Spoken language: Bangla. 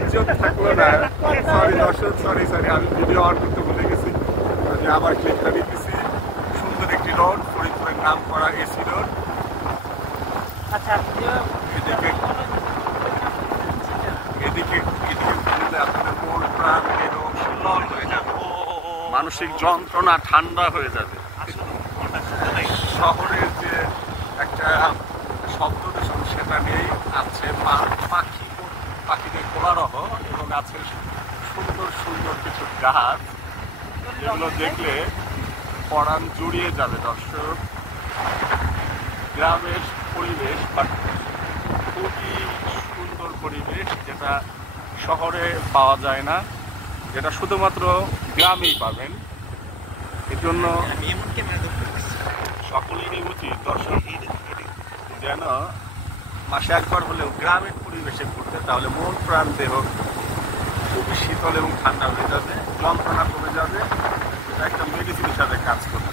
ইজ্জত থাকলো না। সরি দর্শক, সরি আমি ভিডিও অন করতে ভুলে গেছি। আমি আবার ক্লিকটা নিতেছি। সুন্দর একটি রোড, ফরিদপুরের নাম করা এসি রোড। এদিকে এদিকে ঘুরলে আপনাদের মন প্রাণ দেহ শীতল হয়ে যাবে, মানসিক যন্ত্রণা ঠান্ডা হয়ে যাবে। শহরের যে একটা শব্দ দূষণ সেটা নেই, আছে পাখিদের কোলাহল এবং আছে সুন্দর সুন্দর কিছু গাছ, যেগুলো দেখলে পরাণ জুড়িয়ে যাবে দর্শক। গ্রামের পরিবেশ বা খুবই সুন্দর পরিবেশ, যেটা শহরে পাওয়া যায় না, যেটা শুধুমাত্র গ্রামেই পাবেন। এর জন্য সকলেরই উচিত দর্শক যেন মাসে একবার হলেও গ্রামের পরিবেশে ঘুরতে, তাহলে মন প্রাণ দেহ খুবই শীতল এবং ঠান্ডা হয়ে যাবে, যন্ত্রণা কমে যাবে। এটা একটা মেডিসিন হিসাবে কাজ করবে।